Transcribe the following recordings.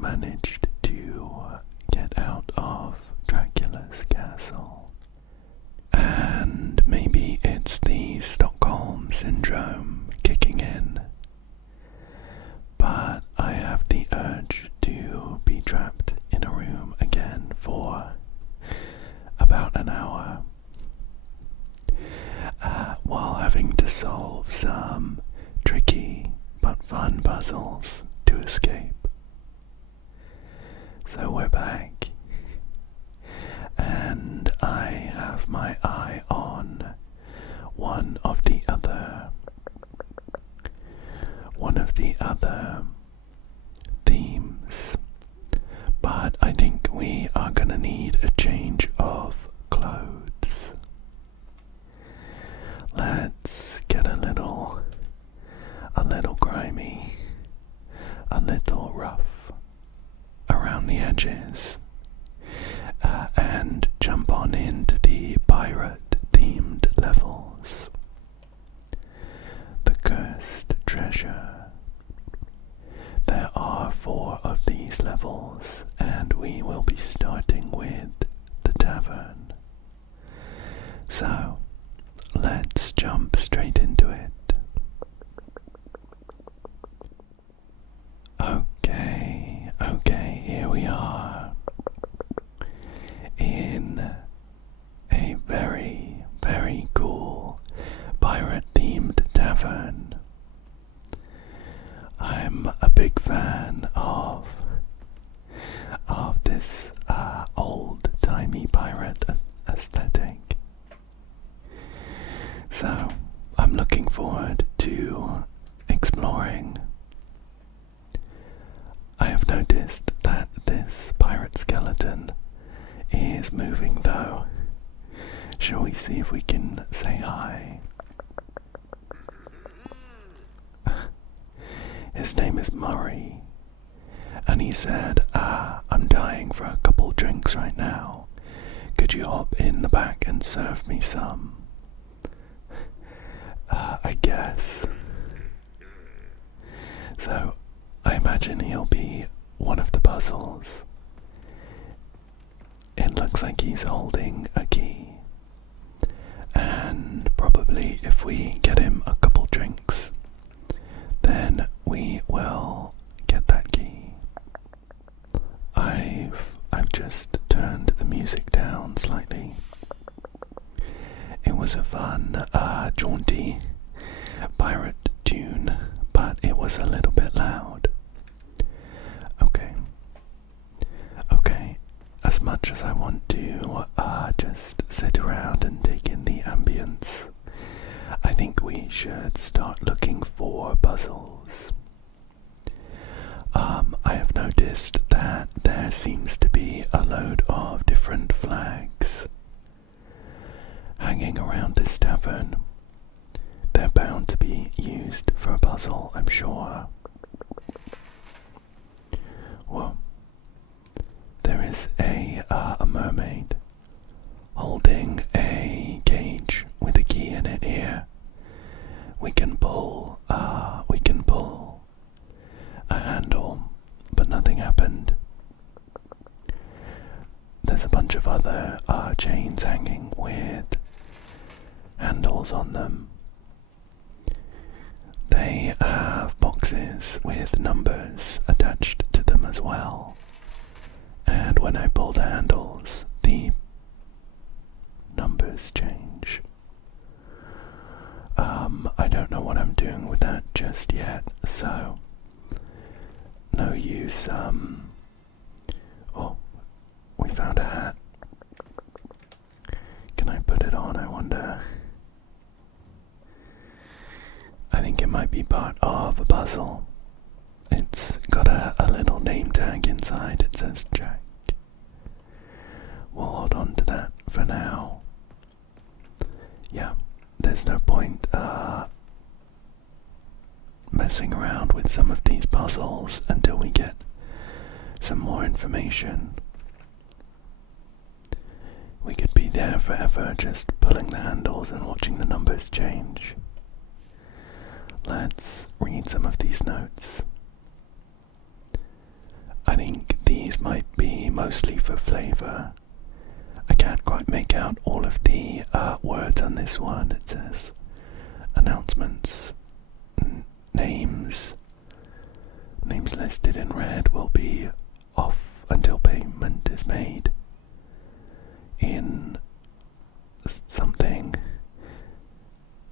managed to get out of Dracula's castle. And maybe it's the Stockholm Syndrome kicking in, but I have the urge to be trapped in a room again for about an hour, while having to solve some tricky but fun puzzles to escape. So we're back, and I have my eye on one of the other themes, but I think we are gonna need a change of clothes. Let's get a little grimy, a little rough around the edges, and jump on into the pirate-themed levels. The Cursed Treasure. There are 4 of these levels, and we will be starting with the Tavern. So, let's jump straight into it. Okay, here we are in a very, very cool pirate-themed tavern. I'm a big fan of this old-timey pirate aesthetic. So, I'm looking forward to exploring. I have noticed that this pirate skeleton is moving though. Shall we see if we can say hi? His name is Murray, and he said, I'm dying for a couple drinks right now. Could you hop in the back and serve me some? I guess. So, I imagine he'll be one of the puzzles. It looks like he's holding a key, and probably if we get him a couple drinks, then we will get that key. I've just turned the music down slightly. It was a fun, jaunty pirate tune, but it was a little bit loud. Okay, as much as I want to just sit around and take in the ambience, I think we should start looking for puzzles. I have noticed that there seems to be a load of different flags hanging around this tavern. They're bound to be used for a puzzle, I'm sure. Well, there is a mermaid holding a cage with a key in it here. We can pull a handle, but nothing happened. There's a bunch of other chains hanging with handles on them. They have boxes with numbers attached to them as well. And when I pull the handles, the numbers change. I don't know what I'm doing with that just yet, so no use. Oh, we found a hat. Can I put it on, I wonder? I think it might be part of a puzzle. It's got a little name tag inside. It says Jack. We'll hold on to that for now. Yeah, there's no point messing around with some of these puzzles until we get some more information. We could be there forever just pulling the handles and watching the numbers change. Let's read some of these notes. I think these might be mostly for flavor. I can't quite make out all of the words on this one. It says announcements, names listed in red will be off until payment is made in something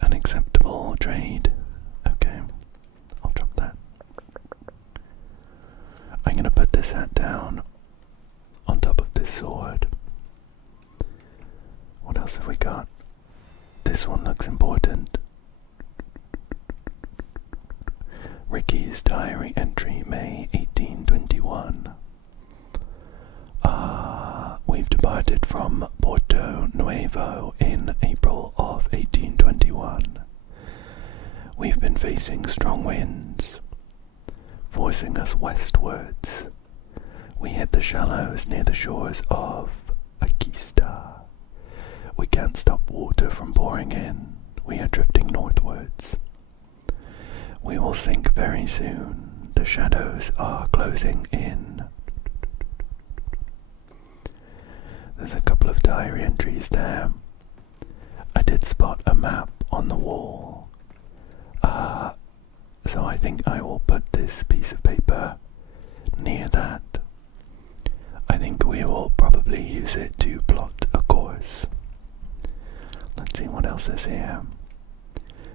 unacceptable trade. Okay, I'll drop that. I'm gonna put this hat down on top of this sword. What else have we got? This one looks important. Ricky's diary entry, May 1821. We've departed from Porto Nuevo in April of 1821. We've been facing strong winds, forcing us westwards. We hit the shallows near the shores of Aquista. We can't stop water from pouring in. We are drifting northwards. We will sink very soon. The shadows are closing in. There's a couple of diary entries there. I did spot a map on the wall. So I think I will put this piece of paper near that. I think we will probably use it to plot a course. Let's see what else is here.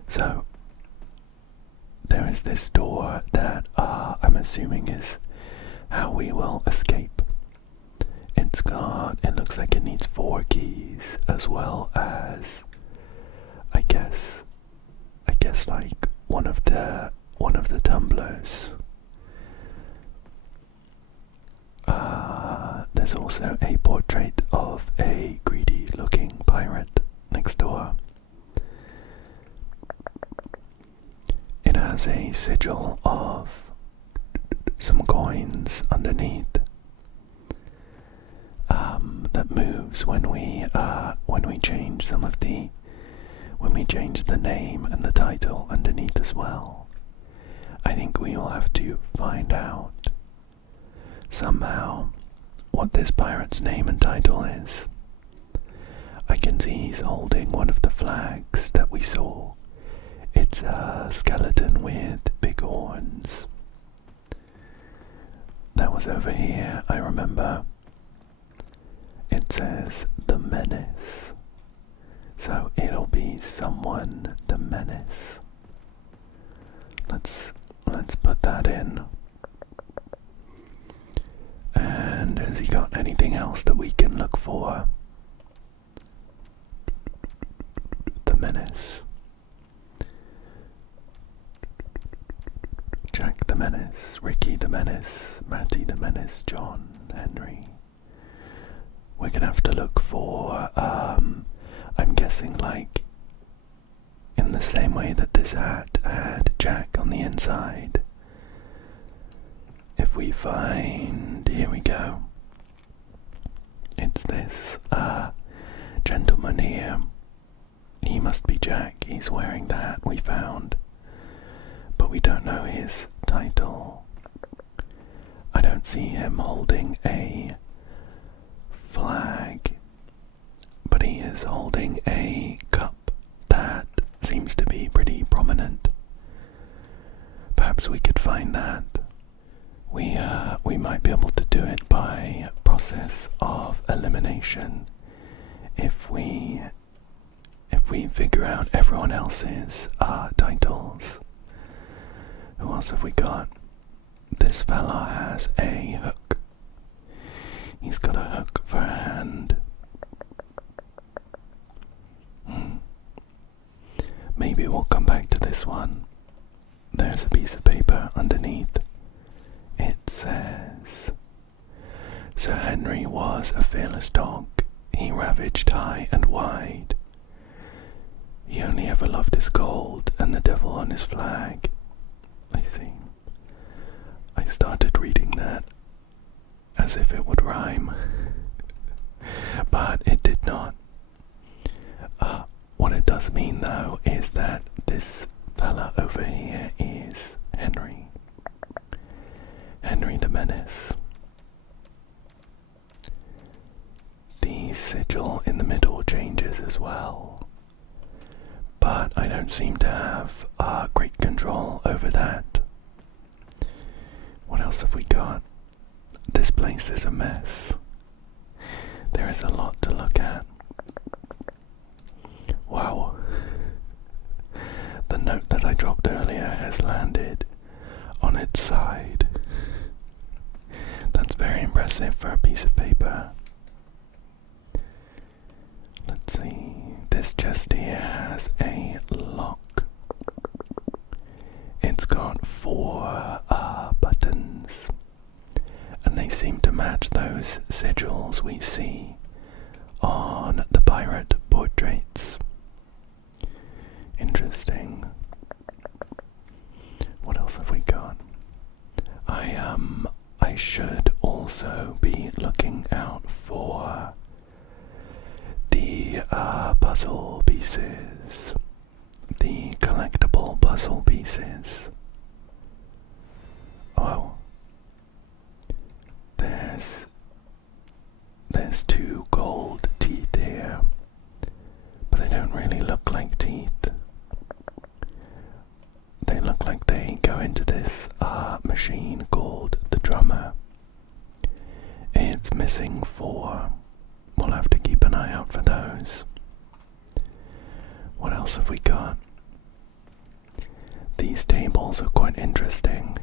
So, there is this door that I'm assuming is how we will escape. It looks like it needs 4 keys, as well as, I guess like one of the tumblers. There's also a portrait of a greedy looking pirate next door. It has a sigil of some coins underneath that moves when we change when we change the name and the title underneath as well. I think we will have to find out somehow what this pirate's name and title is. I can see he's holding one of the flags that we saw. It's a skeleton with big horns. That was over here, I remember. It says the Menace. So it'll be someone the Menace. Let's put that in. And has he got anything else that we can look for? The Menace. Jack the Menace, Ricky the Menace, Matty the Menace, John, Henry. We're gonna have to look for, I'm guessing like in the same way that this hat had Jack on the inside. If we find, here we go. It's this gentleman here. He must be Jack. He's wearing the hat we found. But we don't know his title. I don't see him holding a flag, but he is holding a cup that seems to be pretty prominent. Perhaps we could find that. We might be able to do it by process of elimination if we figure out everyone else's titles. Who else have we got? This fella has a hook. He's got a hook for a hand. Maybe we'll come back to this one. There's a piece of paper underneath. It says, Sir Henry was a fearless dog. He ravaged high and wide. He only ever loved his gold and the devil on his flag. I see. I started reading that as if it would rhyme, but it did not. What it does mean though is that this fella over here is Henry. Henry the Menace. sigil in the middle changes as well. But I don't seem to have great control over that. What else have we got? This place is a mess. There is a lot to look at. Wow. The note that I dropped earlier has landed on its side. That's very impressive for a piece of paper. Let's see. This chest here has a lock. It's got 4 buttons, and they seem to match those sigils we see on the pirate portraits. Interesting. What else have we got? I should also be looking out for the puzzle pieces, the collectible puzzle pieces. Oh, there's 2 gold teeth here, but they don't really look like teeth. They look like they go into this machine called the drummer. It's missing 4. We'll have to keep an eye out for those. What else have we got? These tables are quite interesting.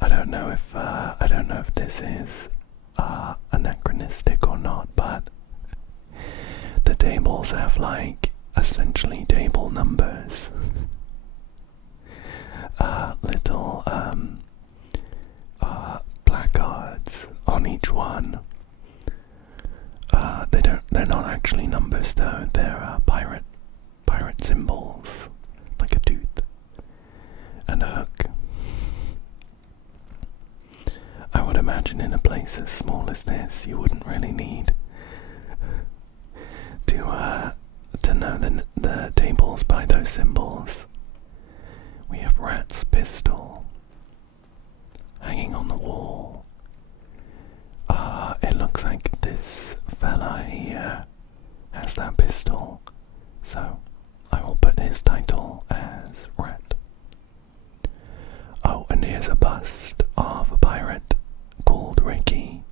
I don't know if this is anachronistic or not, but the tables have like essentially table numbers. Little placards on each one. They're not actually numbers though. They're pirate symbols, like a tooth and a hook. I would imagine in a place as small as this, you wouldn't really need to know the tables by those symbols. We have Rat's pistol hanging on the wall. It looks like this fella here has that pistol, so I will put his title as Rat. Oh, and here's a bust of a pirate called Ricky,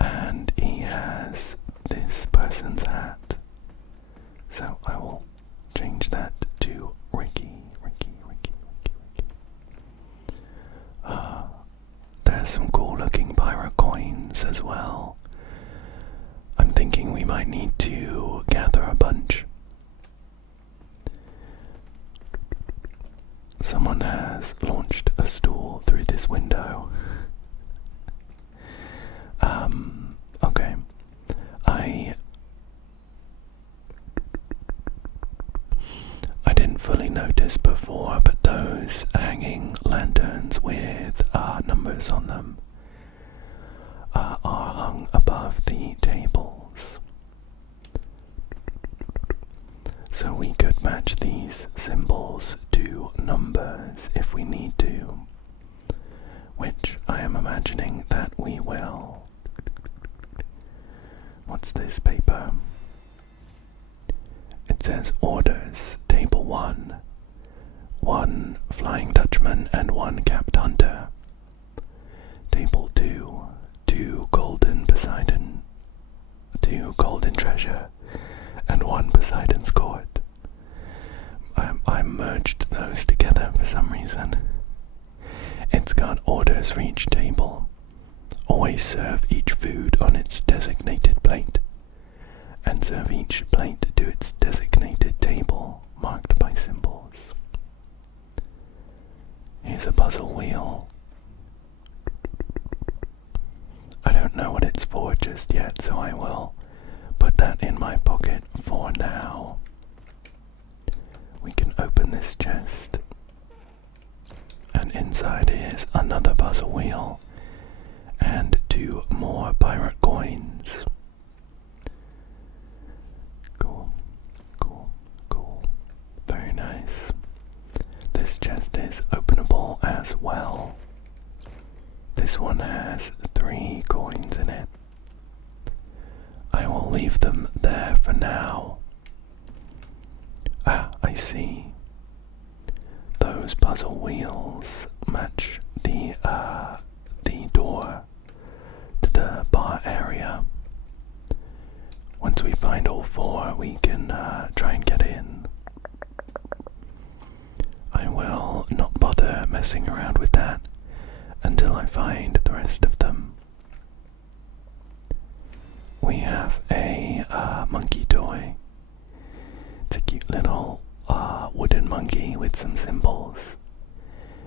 and he has this person's hat, so I will change that to Ricky. There's some cool looking pirate coins as well. I'm thinking we might need to gather a bunch. Someone has launched a stool through this window. Okay. I didn't fully notice before, but those hanging lanterns with numbers on them are hung above the tables. So we could match these symbols to numbers if we need to, which I am imagining that we will. What's this paper? It says orders, table 1. 1 Flying Dutchman and 1 Capped Hunter. Table 2, 2 Golden Poseidon, 2 Golden Treasure, and 1 Poseidon's Court. I merged those together for some reason. It's got orders for each table. Always serve each food on its designated plate, and serve each plate to its designated table, marked by symbols. Here's a puzzle wheel. I don't know what it's for just yet, so I will put that in my pocket for now. We can open this chest, and inside is another puzzle wheel and 2 more pirate coins. Cool. Very nice. This chest is openable as well. This one has 3 coins in it. I will leave them there for now. Ah, I see. Those puzzle wheels match the door to the bar area. Once we find all four, we can try and get in. I will not bother messing around with that until I find the rest of them. We have a monkey toy. It's a cute little wooden monkey with some symbols.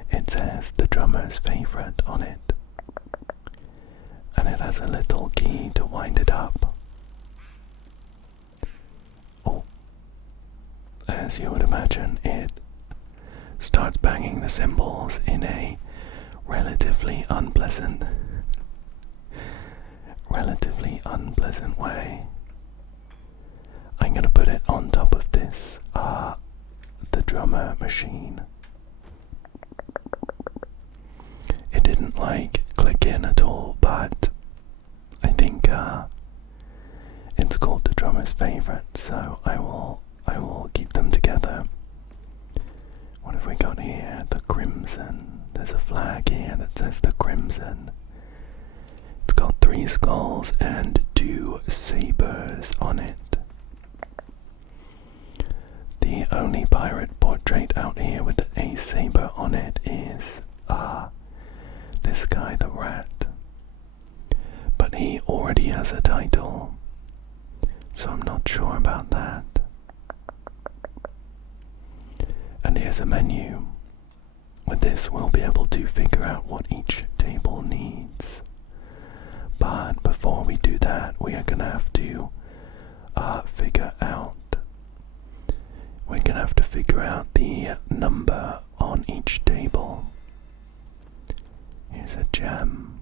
It says the drummer's favorite on it. And it has a little key to wind it up. Oh, as you would imagine, it starts banging the cymbals in a relatively unpleasant way. I'm gonna put it on top of this, the drummer machine. It didn't click in at all, but I think it's called the drummer's favorite, so I will keep them together. What have we got here? The Crimson. There's a flag here that says the Crimson. It's got 3 skulls and 2 sabers on it. The only pirate portrait out here with a saber on it is this guy, the Rat. But he already has a title, so I'm not sure about that. And here's a menu. With this we'll be able to figure out what each table needs. But before we do that, we are gonna have to figure out the number on each table. Here's a gem.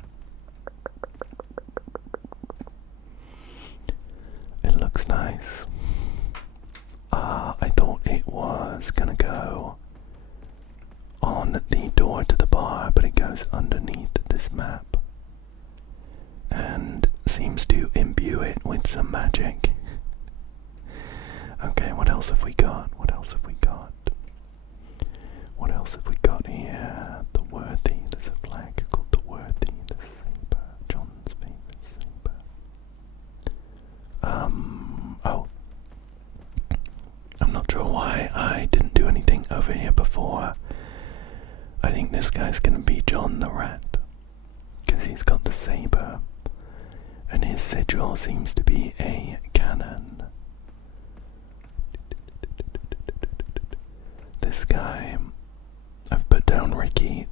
It looks nice. I thought it was gonna go on the door to the bar, but it goes underneath this map and seems to imbue it with some magic. Okay, what else have we got? What else have we got? What else have we got here? The Worthy. There's a flag called the Worthy. The saber. John's favorite saber. Oh. I'm not sure why I didn't do anything over here before. I think this guy's gonna be John the Rat, because he's got the saber, and his sigil seems to be a cannon. This guy, I've put down Ricky.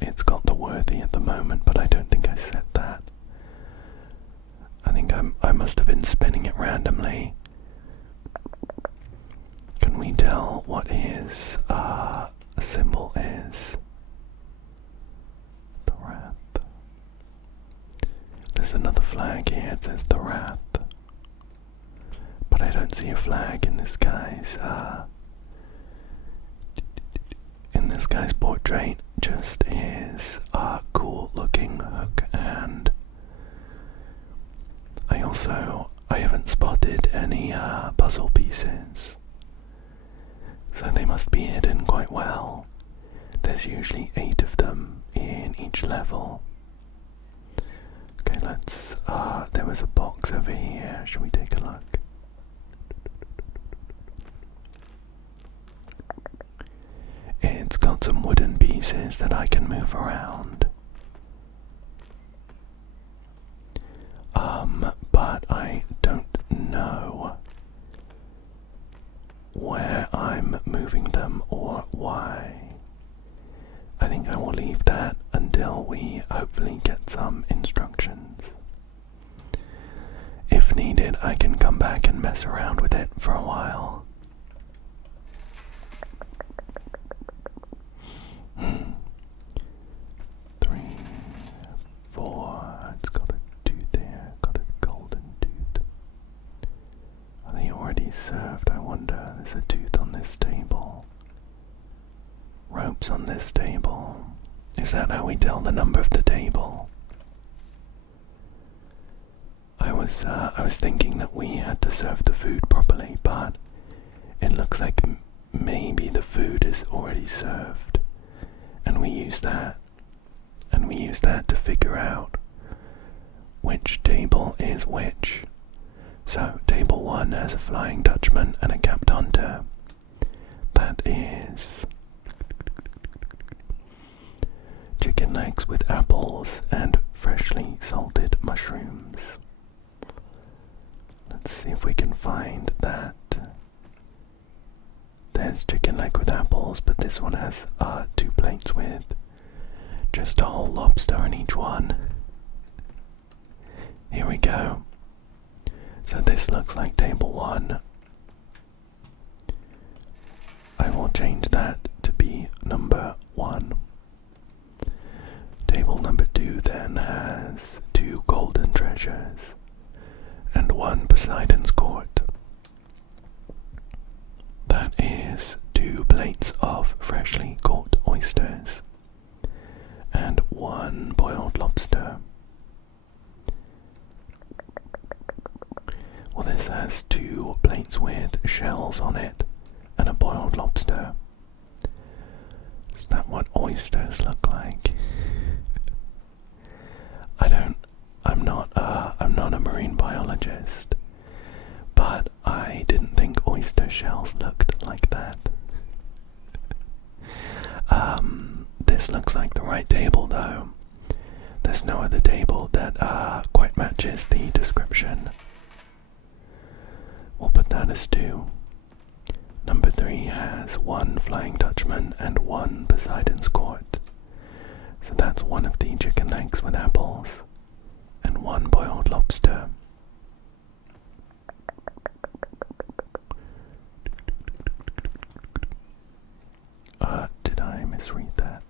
It's got the Worthy at the moment, but I don't think I set that. I think I must have been spinning it randomly. Can we tell what his symbol is? The Wrath. There's another flag here, it says the Wrath. But I don't see a flag in this guy's portrait, just his cool looking hook hand. I haven't spotted any puzzle pieces, so they must be hidden quite well. There's usually 8 of them in each level. Okay, let's there was a box over here. Shall we take a look? It's got some wooden pieces that I can move around. But I don't know where I'm moving them or why. I think I will leave that until we hopefully get some instructions. If needed, I can come back and mess around with it for a while. 3, 4, it's got a tooth there, got a golden tooth. Are they already served? I wonder. There's a tooth on this table. Ropes on this table. Is that how we tell the number of the table? I I was thinking that we had to serve the food properly, but it looks like maybe the food is already served, and we use that to figure out which table is which. So table 1 has a Flying Dutchman and a Capped Hunter. That is chicken legs with apples and freshly salted mushrooms. Let's see if we can find that. There's chicken leg with apples, but this one has 2 plates with just a whole lobster in each one. Here we go. So this looks like table 1. I will change that to be number 1. Table number 2 then has 2 golden treasures and 1 Poseidon's court. That is 2 plates of freshly caught oysters and 1 boiled lobster. Well, this has 2 plates with shells on it and a boiled lobster. Is that what oysters look like? I'm not a marine biologist, but I didn't think oyster shells looked like that. This looks like the right table though. There's no other table that quite matches the description. We'll put that as 2. Number 3 has 1 Flying Dutchman and 1 Poseidon's court. So that's 1 of the chicken legs with apples and 1 boiled lobster. Did I misread that?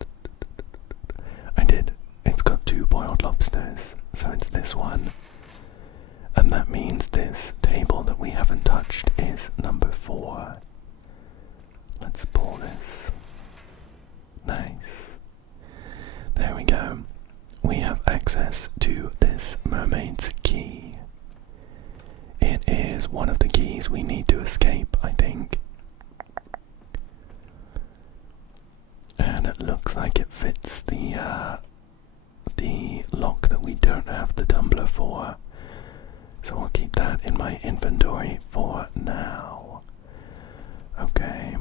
I did. It's got 2 boiled lobsters, so it's this one. And that means this table that we haven't touched is number 4. Let's pull this. Nice. There we go. We have access to this mermaid's key. It is one of the keys we need to escape, I think. And it looks like it fits the lock that we don't have the tumbler for. So I'll keep that in my inventory for now. Okay.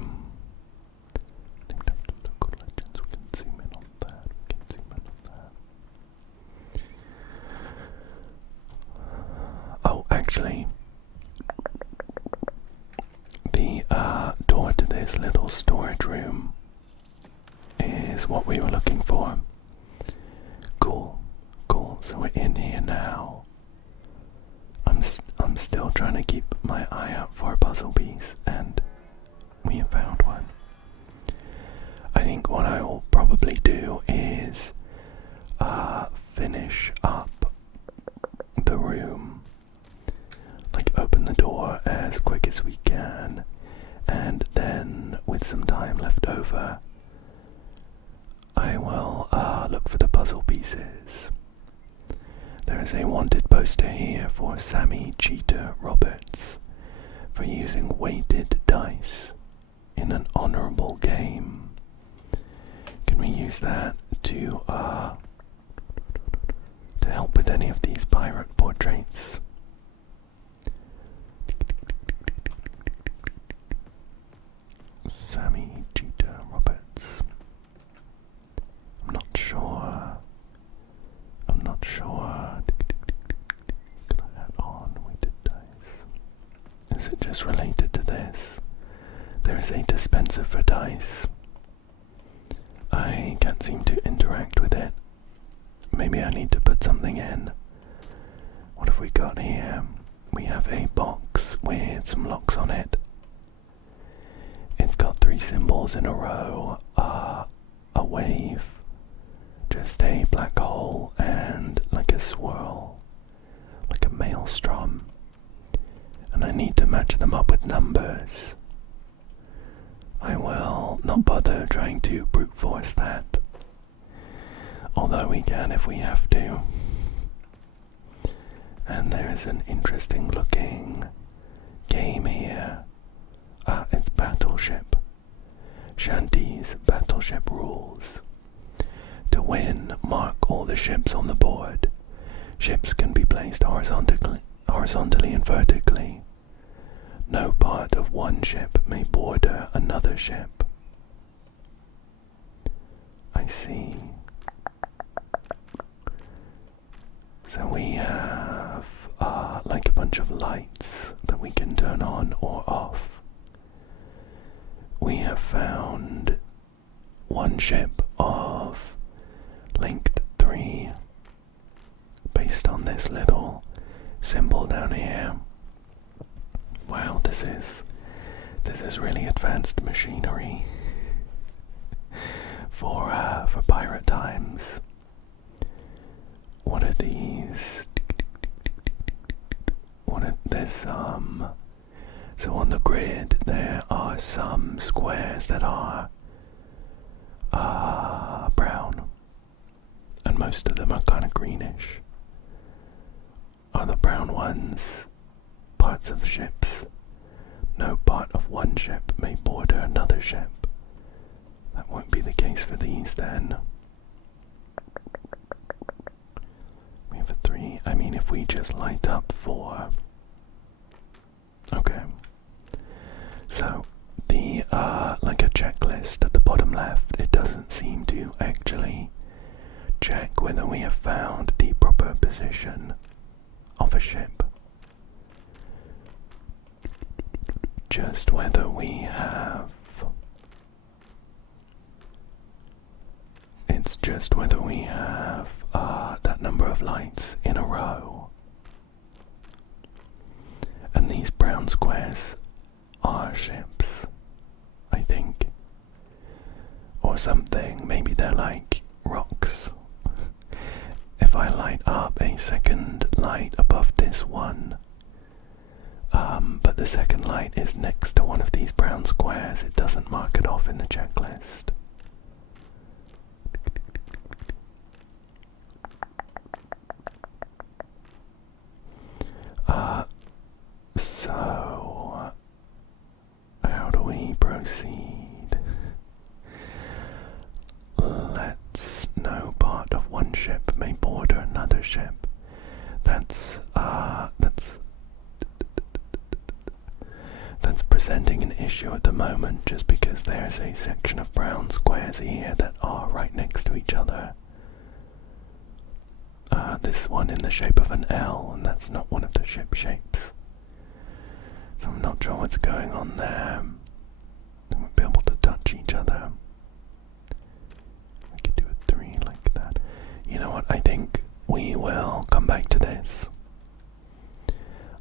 Local legends, we can zoom in on that. Oh, actually, the door to this little storage room is what we were looking for. Cool. So we're in here now. I'm still trying to keep my eye out for a puzzle piece, and we have found one. I think what I will probably do is finish up the room, like open the door as quick as we can, and then with some time left over, I will look for the puzzle pieces. There is a wanted poster here for Sammy Cheetah Roberts for using weighted dice in an honorable game. Can we use that to help with any of these pirate portraits? Sammy Cheetah Roberts. I'm not sure. Got a hat on, weighted dice. Is it just related to this? There is a dispenser for dice. I can't seem to interact with it. Maybe I need to put something in. What have we got here? We have a box with some locks on it. It's got 3 symbols in a row. A wave, just a black hole, and like a swirl, like a maelstrom. And I need to match them up with numbers. I will not bother trying to brute force that, although we can if we have to. And there's an interesting looking game here. It's Battleship. Shanty's Battleship rules. To win, mark all the ships on the board. Ships can be placed horizontally and vertically. No part of one ship may border another ship. I see. So we have like a bunch of lights that we can turn on or off. We have found one ship of length 3 based on this little symbol down here. Wow, this is really advanced machinery for pirate times. What are these? There's some. So on the grid there are some squares that are brown, and most of them are kind of greenish. Are the brown ones parts of ships? No part of one ship may border another ship. That won't be the case for these then. We have a 3. I mean, if we just light up 4. Okay. So, the, like a checklist at the bottom left, it doesn't seem to actually check whether we have found the proper position of a ship. Just whether we have... It's just whether we have that number of lights in a row. And these brown squares are ships, I think. Or something, maybe they're like rocks. If I light up a second light above this one, but the second light is next to one of these brown squares, it doesn't mark it off in the checklist. So, how do we proceed? No part of one ship may border another ship. That's presenting an issue at the moment, just because there's a section of brown squares here that are right next to each other. This one in the shape of an L, and that's not one of the ship shapes. So I'm not sure what's going on there. They won't be able to touch each other. We could do a 3 like that. You know what, I think we will come back to this.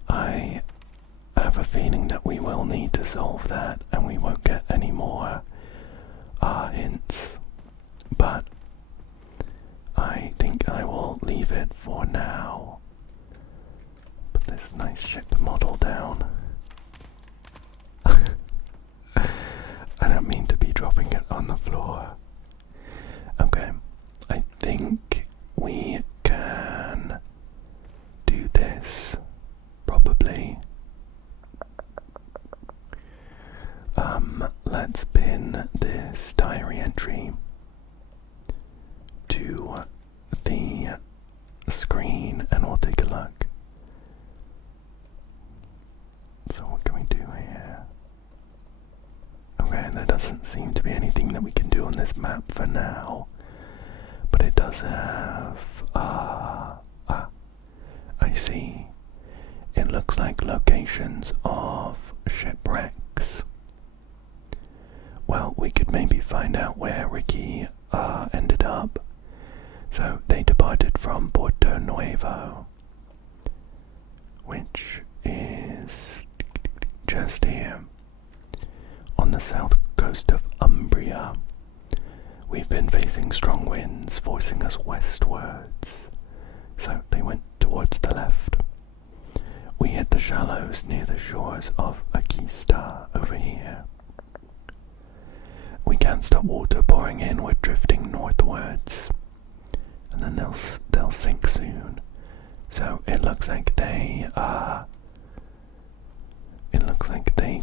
I have a feeling that we will need to solve that, and we won't get any more hints. But I think I will leave it for now. Put this nice ship model down. I don't mean to be dropping it on the floor. Okay, I think we can do this, probably. Let's pin this diary entry to the screen and we'll take a look. So what can we do here? Okay, there doesn't seem to be anything that we can do on this map for now, but it does have, I see. It looks like locations of shipwrecks. Well, we could maybe find out where Ricky ended up. So they departed from Porto Nuevo, which is just here on the south coast of Umbria. We've been facing strong winds, forcing us westwards, so they went towards the left. We hit the shallows near the shores of Akista over here. We can't stop water pouring in, we're drifting northwards, and then they'll sink soon. So it looks like they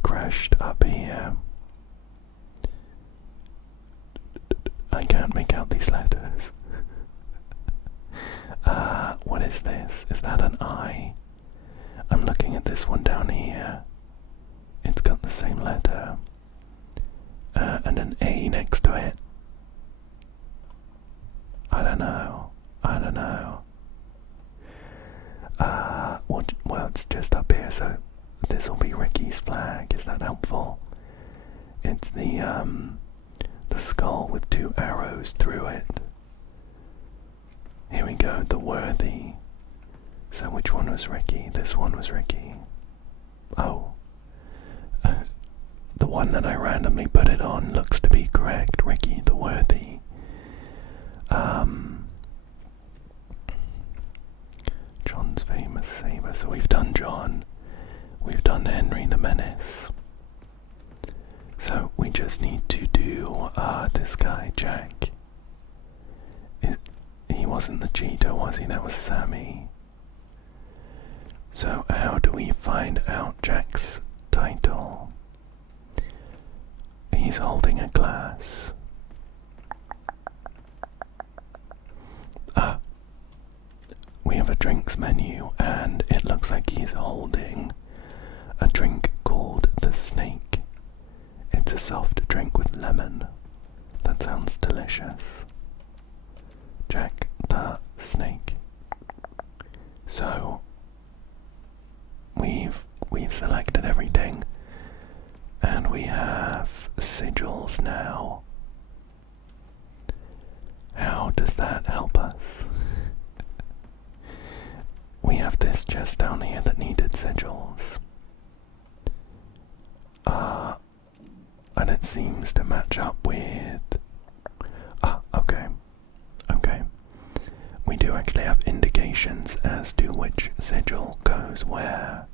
crashed up here. I can't make out these letters. What is this? Is that an I? I'm looking at this one down here. It's got the same letter. And an A next to it. I don't know. Well, it's just up here, so this will be Ricky's flag. Is that helpful? It's the skull with 2 arrows through it. Here we go, the worthy. So which one was Ricky? This one was Ricky. Oh. The one that I randomly put it on looks to be correct. Ricky the worthy. John's famous saber. So we've done John. We've done Henry the Menace. So we just need to do this guy, Jack. He wasn't the cheetah, was he? That was Sammy. So how do we find out Jack's title? He's holding a glass. We have a drinks menu, and it looks like he's holding a drink called the Snake. It's a soft drink with lemon. That sounds delicious. Jack the Snake. So we've selected everything, and we have sigils now. How does that help us? We have this chest down here that needed sigils. And it seems to match up with... okay. We do actually have indications as to which sigil goes where.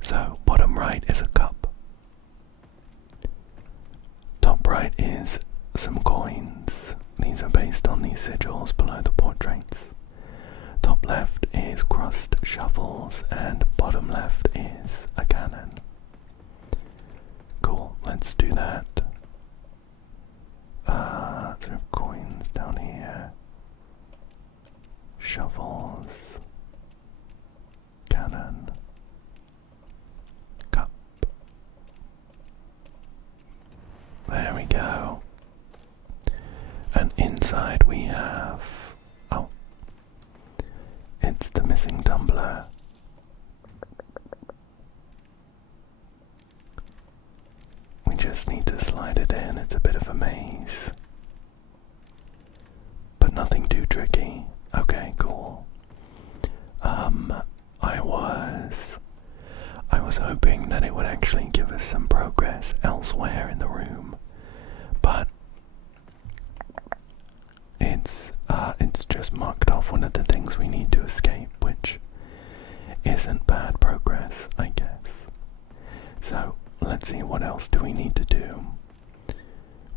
So, bottom right is a cup. Top right is some coins. These are based on these sigils below the portraits. Top left is crossed shovels, and bottom left is a cannon. Cool, let's do that. Sort of coins down here. Shovels. Cannon. Cup. There we go. And inside we have... oh. It's the missing tumbler. We just need to slide it in. It's a bit of a maze. But nothing too tricky. Okay, cool. I was hoping that it would actually give us some progress elsewhere in the room, but it's just marked off one of the things we need to escape, which isn't bad progress, I guess. So let's see, what else do we need to do?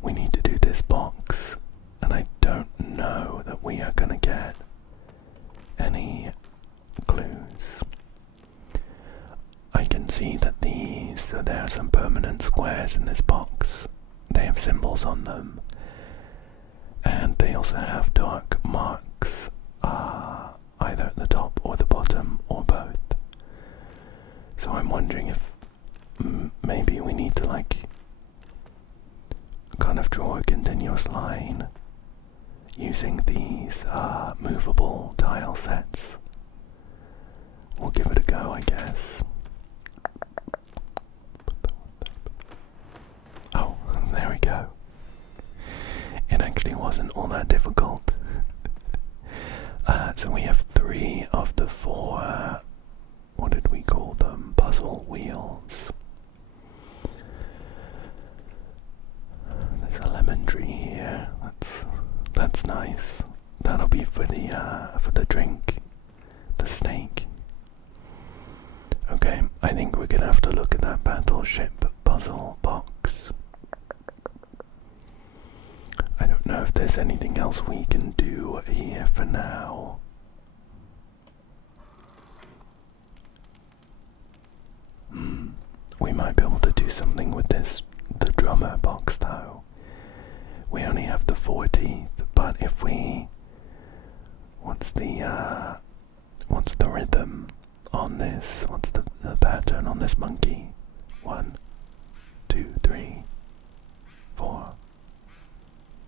We need to do this box, and I don't know that we are gonna get any clues. I can see that so there are some permanent squares in this box. They have symbols on them, and they also have dark marks, either at the top or the bottom, or both. So I'm wondering if maybe we need to kind of draw a continuous line using these movable tile sets. We'll give it a go, I guess. Oh, there we go. It actually wasn't all that difficult. So we have 3 of the 4, what did we call them? Puzzle wheels. There's a lemon tree here. That's nice. That'll be for the drink, the snake. Okay, I think we're gonna have to look at that battleship puzzle box. I don't know if there's anything else we can do here for now. we might be able to do something with the drummer box though. We only have the 4 teeth, but if we... What's the rhythm on this? What's the pattern on this monkey? 1, 2, 3, 4,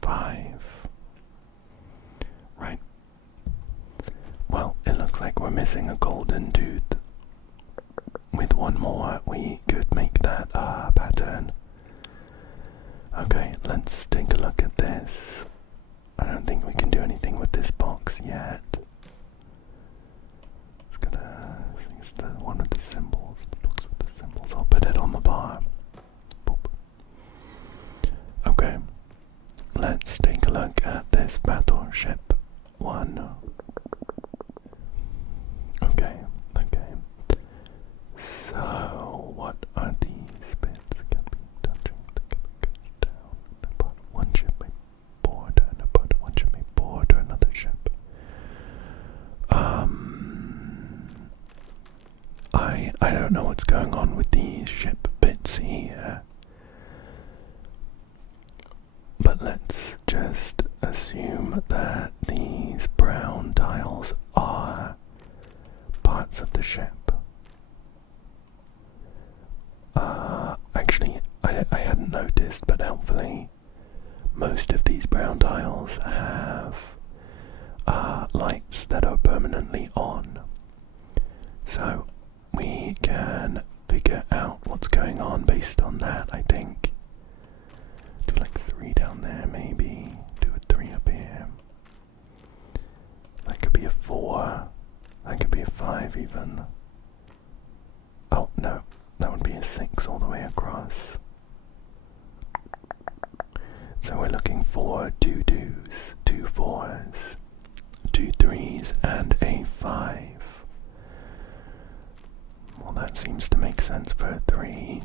5. Right. Well, it looks like we're missing a golden tooth. With one more, we could make that pattern. Okay, let's take a look at this. I don't think we can do anything with this box yet. It's the one with the symbols. The box with the symbols. I'll put it on the bar. Boop. Okay, let's take a look at this battleship one. Okay. So, what are these bits? Can be touching the down. About one ship may board, and about one ship may board another ship. I don't know what's going on with these ship bits here, but let's just assume that these brown tiles are parts of the ship. Actually, I hadn't noticed, but helpfully, most of these brown tiles have lights that are permanently on. So, we can figure out what's going on based on that, I think. Do like 3 down there, maybe. Do a 3 up here. That could be a 4. That could be a 5 even. Oh, no. That would be a 6 all the way across. So we're looking for 2 2s, 2 4s, 2 3s, and a 5. Well, that seems to make sense for a 3.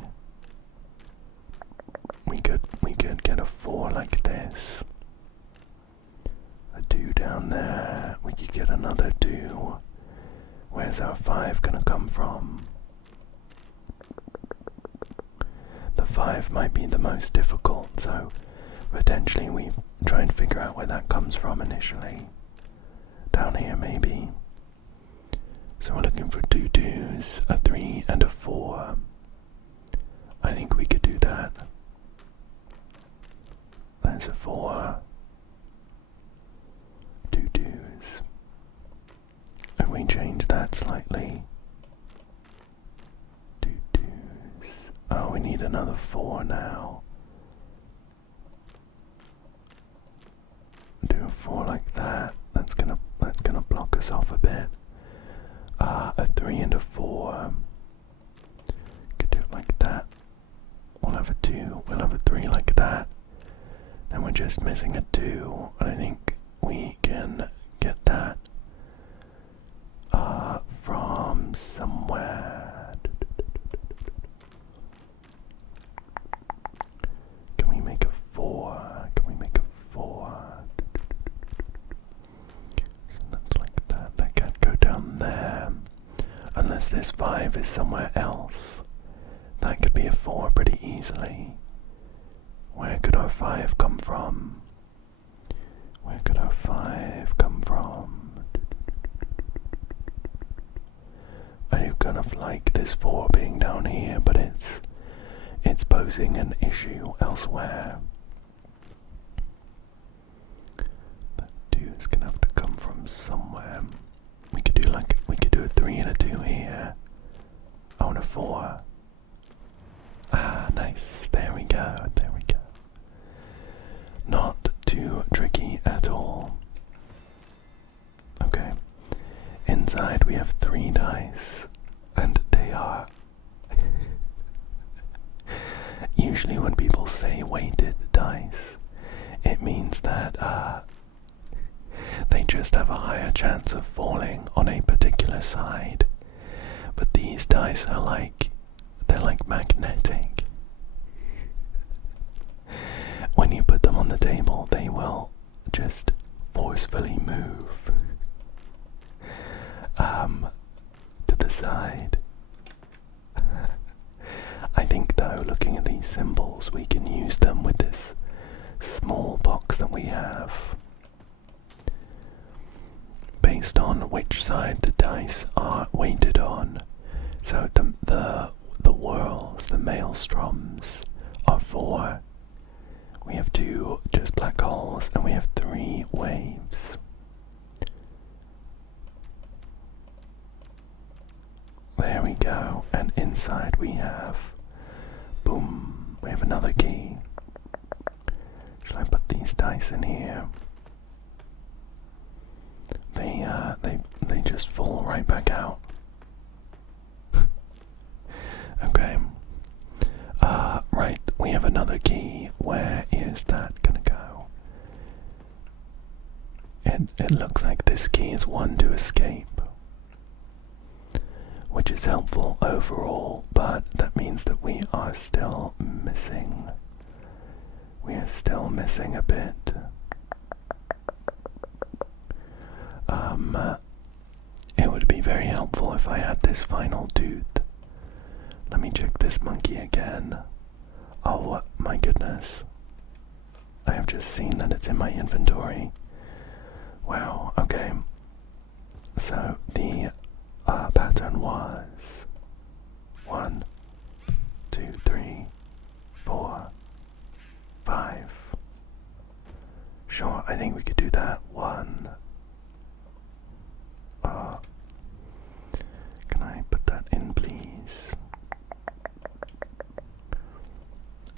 We could get a 4 like this. A 2 down there. We could get another 2. Where's our 5 gonna come from? The 5 might be the most difficult, so potentially we try and figure out where that comes from initially. Down here maybe. So we're looking for 2 2s, a 3 and a 4. I think we could do that. There's a 4. 2 2s. If we change that slightly. 2 2s. Oh, we need another 4 now. Do a 4 like that. That's gonna block us off a bit. A 3 and a 4. Could do it like that. We'll have a 2. We'll have a 3 like that. Then we're just missing a 2. And I think we can get that from somewhere. Can we make a 4? Can we make a 4? So that's like that. That can't go down there. Unless this 5 is somewhere else. That could be a 4 pretty easily. Where could our 5 come from? Where could our 5 come from? I do kind of like this 4 being down here, but it's posing an issue elsewhere. That 2 is gonna have to come from somewhere. We could do a 3 and a 2 here. Oh, and a 4. Ah, nice. There we go. Not too tricky at all. Okay. Inside we have 3 dice, and they are... Usually when people say weighted dice, it means that they just have a higher chance of falling on a particular side. But these dice are they're like magnetic. When you put them on the table, they will just forcefully move to the side. I symbols, we can use them with this small box that we have. Based on which side the dice are weighted on. So the whirls, the maelstroms, are 4. We have 2 just black holes, and we have 3 waves. There we go, and inside we have, boom, we have another key. Should I put these dice in here? They just fall right back out. Okay. Right, we have another key. Where is that gonna go? It looks like this key is one to escape, which is helpful overall, but that means that we are still missing. We are still missing a bit. It would be very helpful if I had this final tooth. Let me check this monkey again. Oh my goodness. I have just seen that it's in my inventory. Wow, okay. So the pattern was 1, 2, 3, 4, 5. Sure, I think we could do that. 1. Can I put that in, please?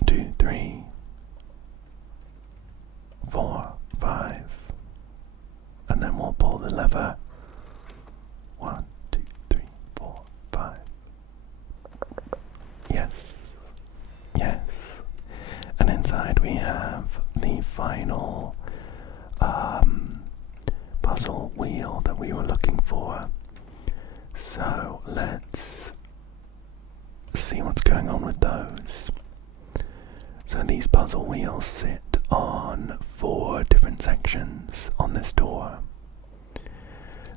2, 3, 4, 5. And then we'll pull the lever. 1, 2, 3, 4, 5. Yes. Yes. And inside we have the final puzzle wheel that we were looking for. So let's see what's going on with those. So these puzzle wheels sit on 4 different sections on this door.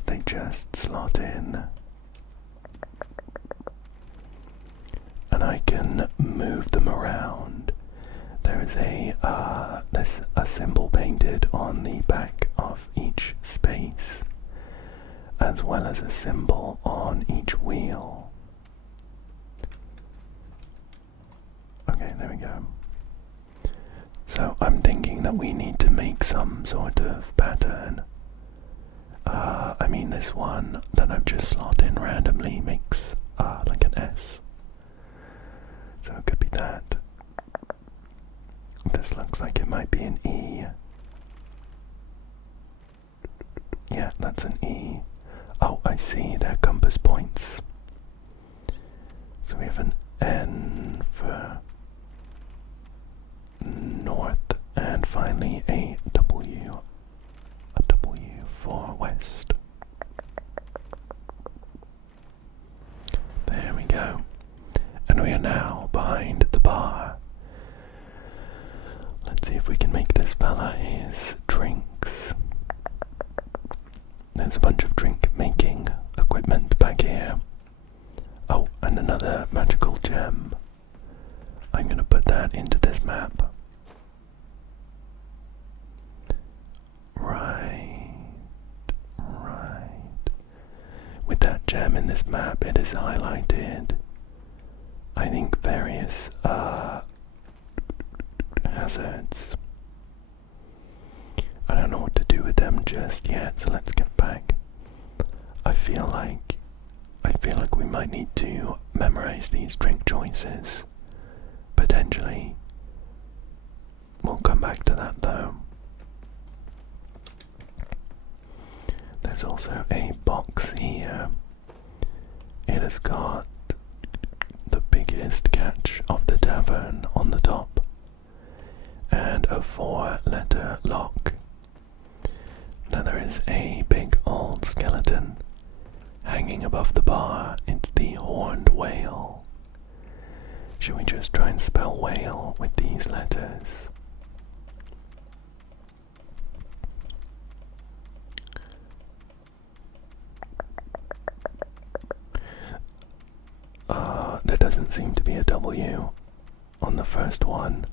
They just slot in, and I can move them around. There is a symbol painted on the back of each space, as well as a symbol on each wheel. Okay, there we go. So I'm thinking that we need to make some sort of pattern. I mean, this one that I've just slotted in randomly makes like an S. So it could be that. This looks like it might be an E. Yeah, that's an E. Oh, I see, they're compass points. So we have an N for north, and finally a W for west. There we go. And we are now behind the bar. Let's see if we can make this fella his drinks. There's a bunch of drink making equipment back here. Oh, and another magical gem. I'm gonna put that into this map. Right. With that gem in this map, it is highlighted, I think, various hazards. I don't know what to do with them just yet, so let's get back. I feel like we might need to memorize these drink choices. Potentially. We'll come back to that though. There's also a box here. It has got the biggest catch of the tavern on the top, and a 4-letter lock. Now there is a big old skeleton hanging above the bar. It's the horned whale. Should we just try and spell whale with these letters? There doesn't seem to be a W on the first one.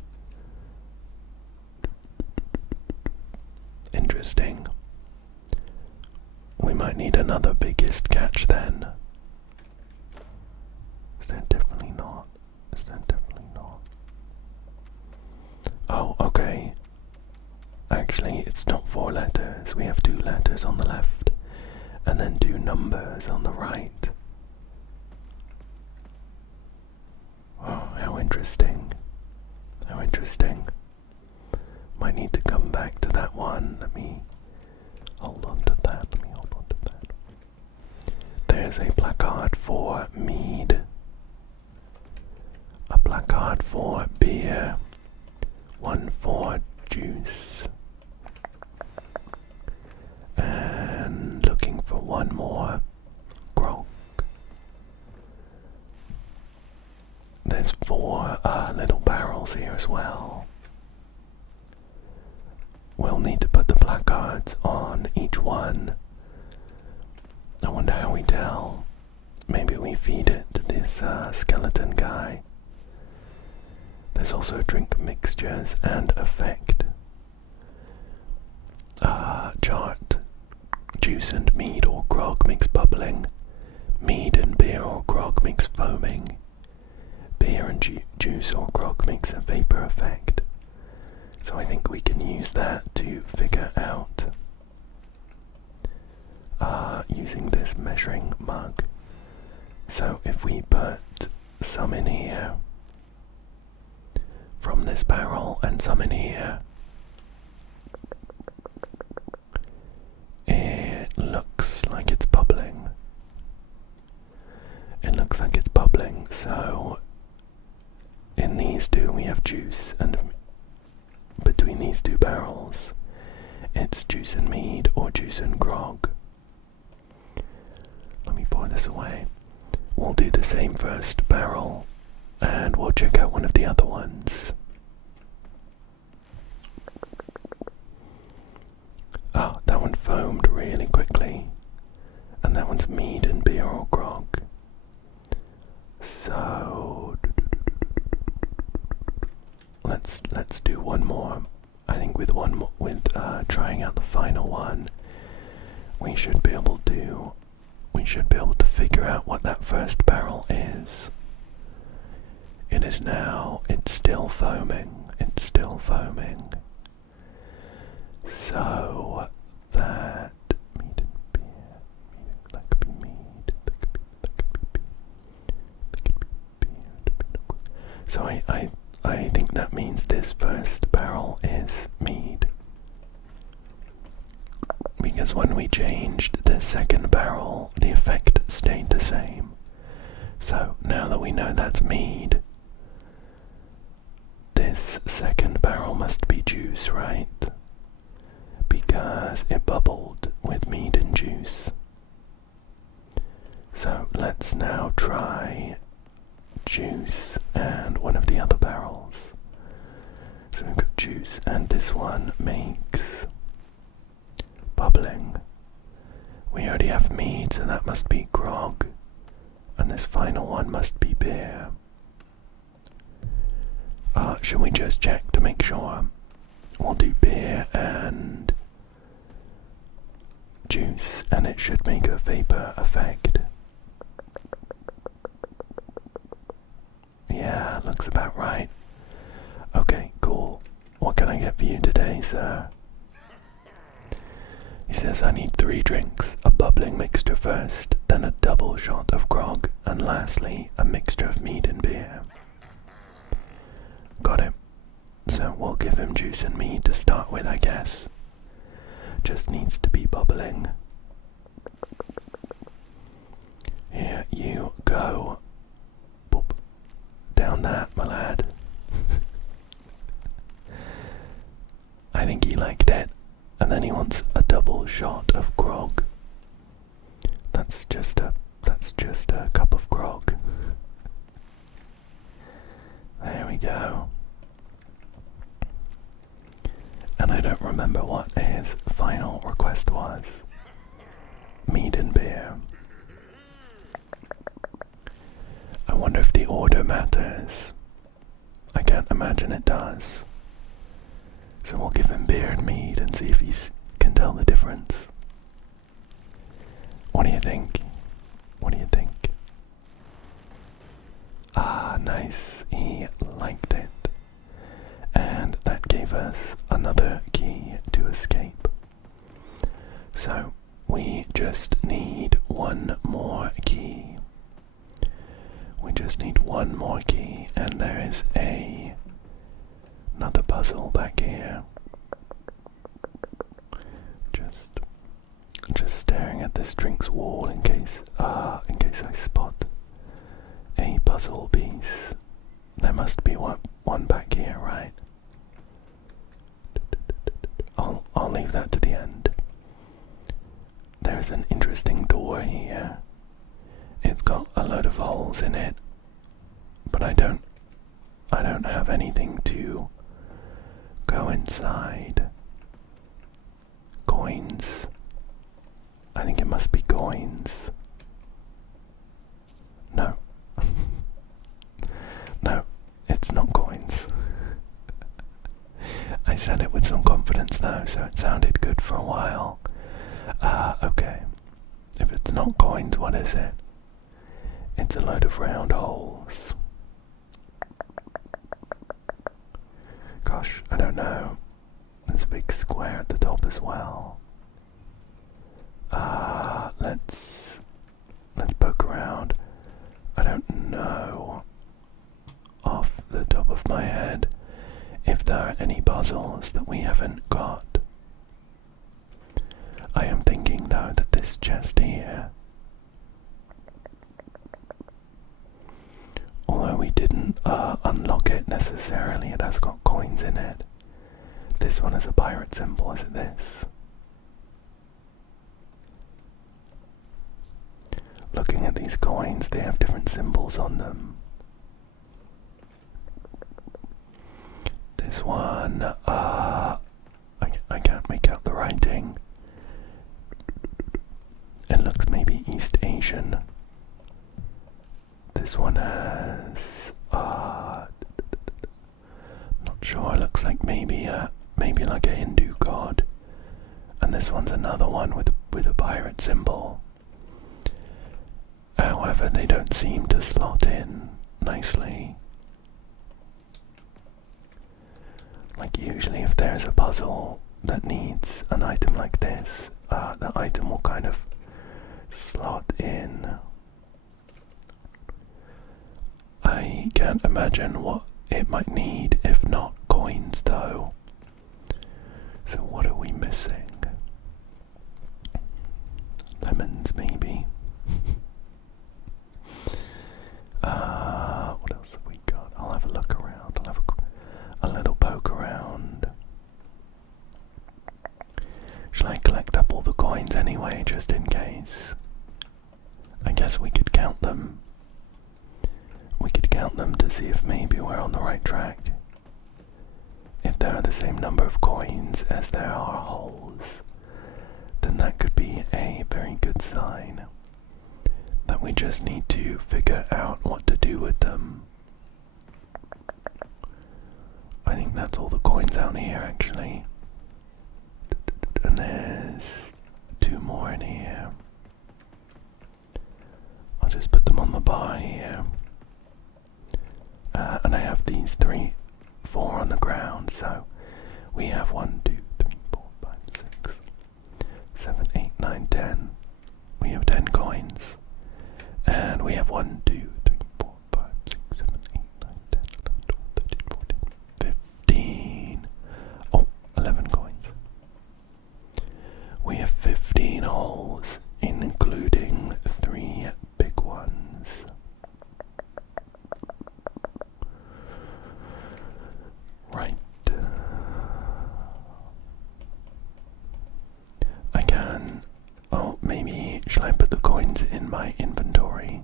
Interesting. We might need another biggest catch then. Is that definitely not? Is that definitely not? Oh, okay. Actually, it's not 4 letters. We have 2 letters on the left and then 2 numbers on the right. Oh, how interesting. How interesting. Might need to come back to that one. Let me hold on to that. There's a placard for mead. A placard for beer. One for juice. And looking for one more grog. There's 4 little barrels here as well. We'll need to put the placards on each one. I wonder how we tell. Maybe we feed it to this skeleton guy. There's also drink mixtures and effect. Chart. Juice and mead or grog makes bubbling. Mead and beer or grog makes foaming. Beer and juice or grog makes a vapor effect. So I think we can use that to figure out using this measuring mug. So if we put some in here from this barrel and some in here, it looks like it's bubbling. It looks like it's bubbling, so in these two we have juice, and between these 2 barrels it's juice and mead or juice and grog. Let me pour this away. We'll do the same first barrel and we'll check out one of the other ones. Ah, that one foamed really quickly, and that one's mead and beer or grog. So let's do one more. I think with trying out the final one, we should be able to figure out what that first barrel is. It's still foaming. It's still foaming. So that mead and beer, that could be mead, that could be beer. So I think that means this first barrel is mead. Because when we changed the second barrel, the effect stayed the same. So now that we know that's mead, this second barrel must be juice, right? Because it bubbled with mead and juice. So let's now try juice and one of the other barrels. So we've got juice, and this one makes bubbling. We already have mead, so that must be grog, and this final one must be beer. Should we just check to make sure? We'll do beer and juice, and it should make a vapor effect. Yeah, looks about right. Okay, cool. What can I get for you today, sir? He says I need 3 drinks, a bubbling mixture first, then a double shot of grog, and lastly, a mixture of mead and beer. Got it. So we'll give him juice and mead to start with, I guess. Just needs to be bubbling. Here you go. Boop. Down that, my lad. I think he liked it. And then he wants a double shot of grog. That's just a cup of grog. There we go. And I don't remember what his final request was. Mead and beer. I wonder if the order matters. I can't imagine it does. So we'll give him beer and mead and see if he can tell the difference. What do you think? What do you think? Ah, nice. He liked it. And that gave us another key to escape. So we just need one more key. We just need one more key, and there is another puzzle back here. Just staring at this drink's wall in case I spot a puzzle piece. There must be one back here, right? I'll leave that to the end. There's an interesting door here. It's got a load of holes in it, but I don't have anything to go inside. Coins. I think it must be coins. No. No, it's not coins. I said it with some confidence though, so it sounded good for a while. Okay. If it's not coins, what is it? It's a load of round holes. Gosh, I don't know. There's a big square at the top as well. Let's poke around. I don't know off the top of my head if there are any puzzles that we haven't got. I am thinking though that this chest here, although we didn't unlock it necessarily, it has got coins in it. This one is a pirate symbol, is it this? Looking at these coins, they have different symbols on them. This one, I can't make out the writing. It looks maybe East Asian. This one has, not sure, it looks like maybe like a Hindu god. And this one's another one with a pirate symbol. However, they don't seem to slot in nicely. Like usually if there's a puzzle that needs an item like this, the item will kind of slot in. I can't imagine what it might need if not coins though. So what are we missing? Lemons maybe. What else have we got? I'll have a look around. I'll have a little poke around. Shall I collect up all the coins anyway, just in case? I guess we could count them. We could count them to see if maybe we're on the right track. If there are the same number of coins as there are holes, then that could be a very good sign. That we just need to figure out what to do with them. I think that's all the coins out here actually. And there's 2 more in here. I'll just put them on the bar here. And I have these 4 on the ground, so we have 1, 2, 3, 4, 5, 6, 7, 8, 9, 10. We have 10 coins. And we have 1, 2, 3, 4, 5, 6, 7, 8, 9, 10, 11, 12, 13, 14, 15. Oh, 11 coins. We have 15 holes, including 3 big ones. Right. I can... Oh, maybe... Shall I put the coins in my inventory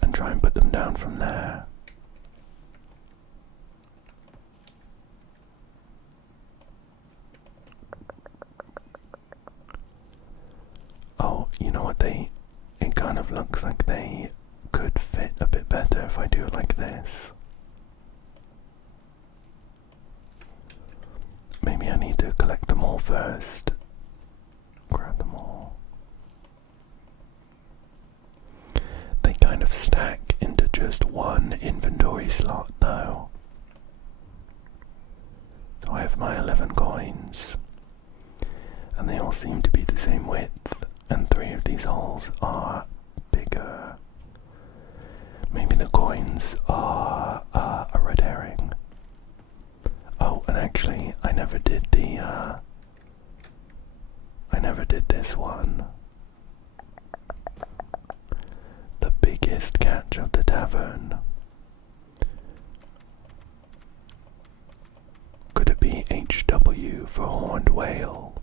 and try and put them down from there? Oh, you know what, it kind of looks like they could fit a bit better if I do it like this. to collect them all first. Grab them all. They kind of stack into just one inventory slot though. So I have my 11 coins, and they all seem to be the same width, and 3 of these holes are bigger. Maybe the coins are a red herring. Oh, and actually, I never did this one. The biggest catch of the tavern. Could it be HW for horned whale?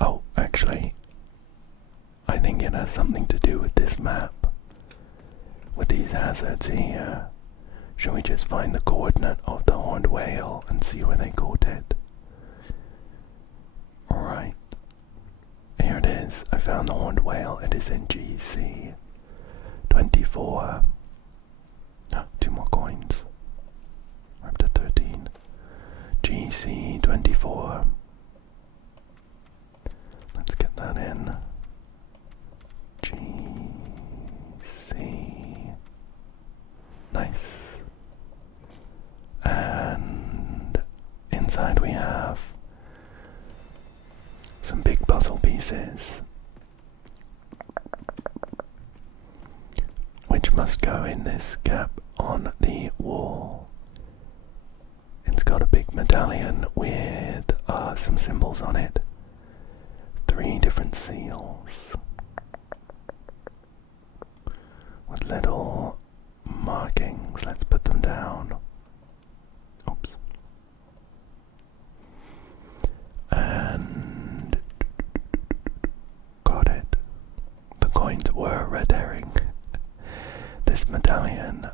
Oh, actually, I think it has something to do with this map. With these hazards here. Shall we just find the coordinate of the horned whale and see where they caught it? Alright. Here it is. I found the horned whale. It is in GC 24. Oh, 2 more coins. We're up to 13. GC 24. Let's get that in. GC. Nice. And inside we have some big puzzle pieces, which must go in this gap on the wall. It's got a big medallion with some symbols on it. 3 different seals with little markings. Let's put them down. Oops. And got it. The coins were a red herring. This medallion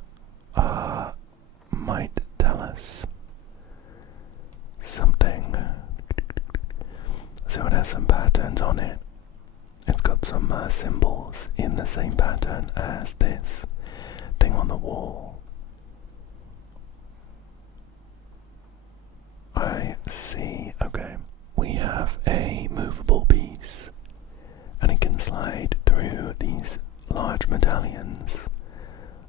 might tell us something. So it has some patterns on it. It's got some symbols in the same pattern as this thing on the wall. I see. Okay. We have a movable piece, and it can slide through these large medallions,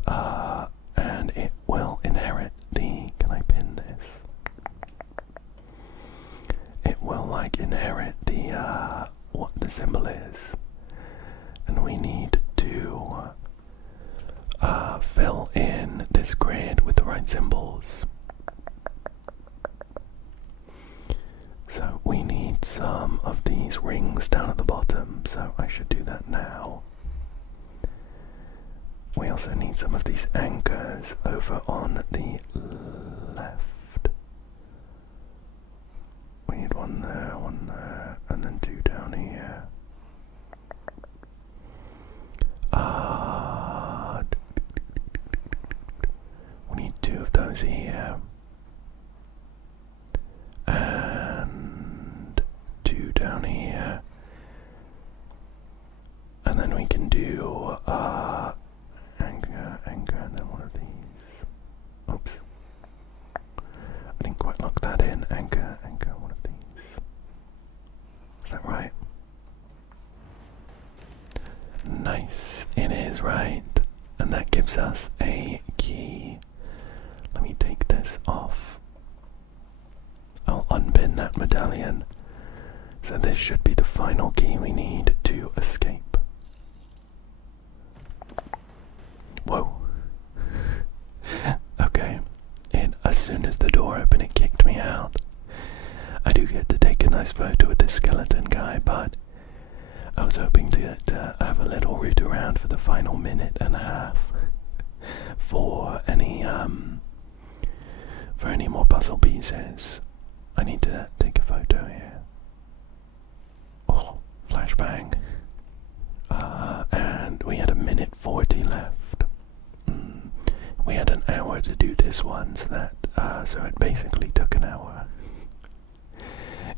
and it will inherit the... Can I pin this? It will inherit the what the symbol is, and we need to fill in this grid with the right symbols. So we need some of these rings down at the bottom, so I should do that now. We also need some of these anchors over on the left. We need one there, and then 2 down here. We need 2 of those here. And 2 down here. And then we can do anchor, and then one of these. Oops. I didn't quite lock that in. Anchor, one of these. Is that right? Nice. It is right. And that gives us a key. Let me take this off. I'll unpin that medallion. So this should be the final key we need to escape. Whoa. Okay. And as soon as the door opened, it kicked me out. I do get to take a nice photo with this skeleton guy, but I was hoping to have a little root around for the final minute and a half for any more puzzle pieces. I need to take a photo here. Oh, flashbang. And we had 1:40 left. We had an hour to do this one, so it basically took an hour.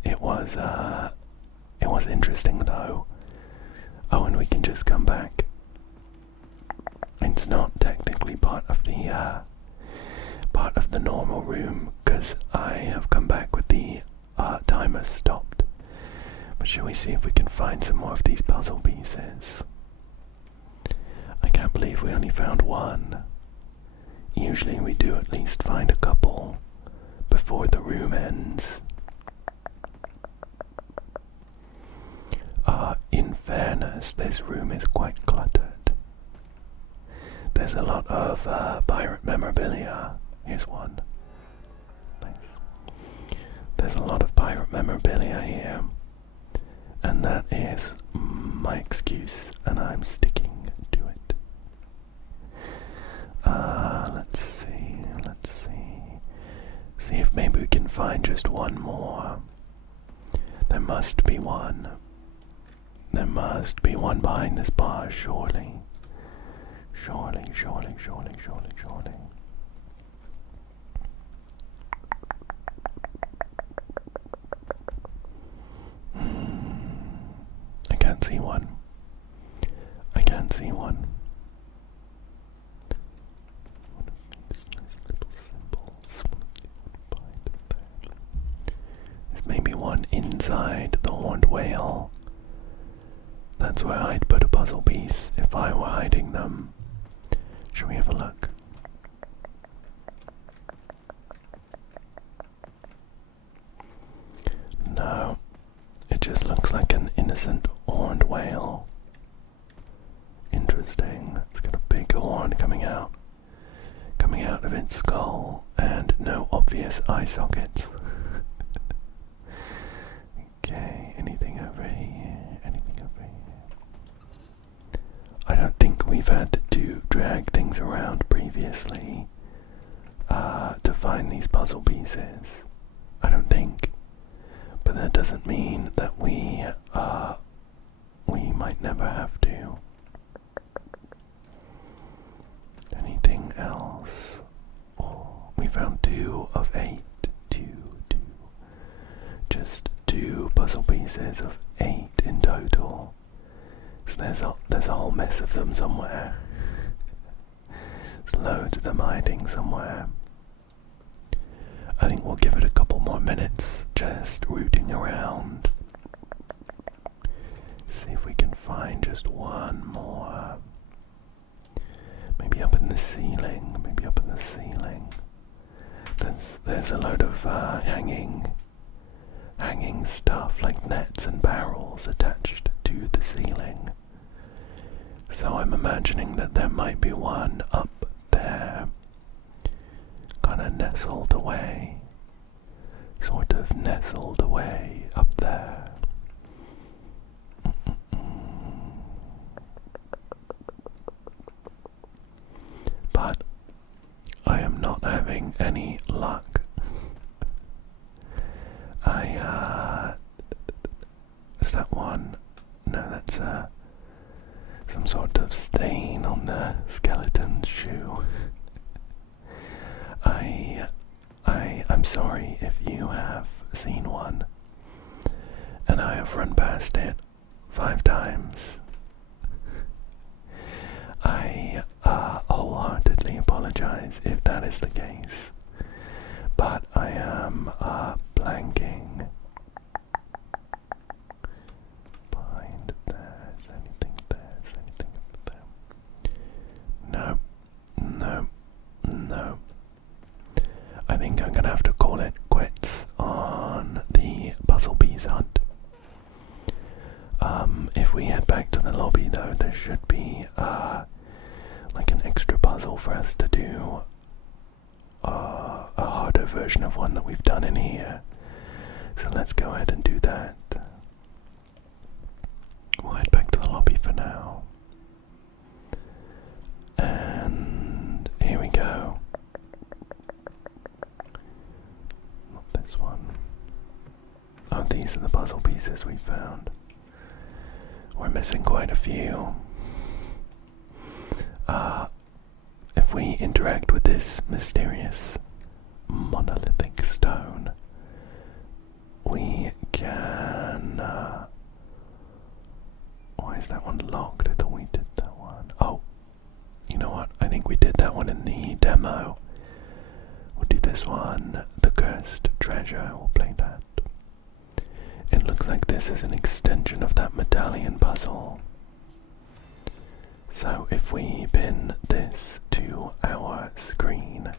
It was interesting though. Oh, and we can just come back. It's not technically part of out of the normal room because I have come back with the timer stopped. But shall we see if we can find some more of these puzzle pieces? I can't believe we only found one. Usually we do at least find a couple before the room ends. In fairness, this room is quite cluttered. There's a lot of pirate memorabilia. Here's one. Nice. There's a lot of pirate memorabilia here. And that is my excuse, and I'm sticking to it. Let's see. See if maybe we can find just one more. There must be one. There must be one behind this bar, surely. Surely. I can't see one. One of these nice little symbols. There's maybe one inside the horned whale. That's where I'd put a puzzle piece if I were hiding them. Shall we have a look? No, it just looks like an innocent horned whale. Interesting. It's got a big horn coming out of its skull, and no obvious eye sockets. Okay, anything over here? I don't think we've had to drag things around previously to find these puzzle pieces. I don't think. But that doesn't mean that we might never have to. Anything else? Oh, we found 2 of 8. Just 2 puzzle pieces of 8 in total. So there's a whole mess of them somewhere. There's loads of them hiding somewhere. I think we'll give it a couple more minutes, just rooting around. See if we can find just one more. Maybe up in the ceiling. There's a load of hanging stuff like nets and barrels attached to the ceiling. So I'm imagining that there might be one up there, kind of nestled away up there. But I am not having any luck. Is that one? No, that's some sort of stain on the skeleton's shoe. I'm sorry if you have seen one, and I have run past it 5 times. I wholeheartedly apologize if that is the case, but I am blanking. Behind there's anything up there. No. I think I'm gonna have to call it quits on the puzzle piece hunt. If we head back to the lobby though, there should be like an extra puzzle for us to do, a harder version of one that we've done in here. So let's go ahead and do that. We'll head back to the lobby for now. And here we go. Not this one. Oh, these are the puzzle pieces we found. We're missing quite a few. If we interact with this mysterious monolithic stone, we can... why is that one locked? I thought we did that one. Oh, you know what? I think we did that one in the demo. We'll this one, the cursed treasure. We'll play that. It looks like this is an extension of that medallion puzzle. So if we pin this to our screen,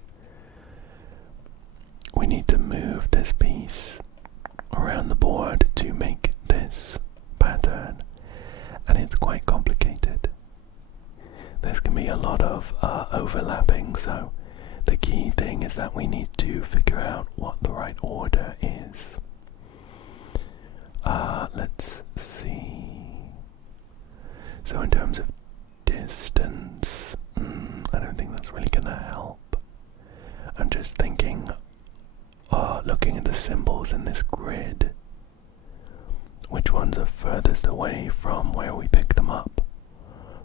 we need to move this piece around the board to make this pattern, and it's quite complicated. There's going to be a lot of overlapping, so the key thing is that we need to figure out what the right order is. Let's see. So in terms of distance, I don't think that's really going to help. I'm just thinking, looking at the symbols in this grid, which ones are furthest away from where we pick them up,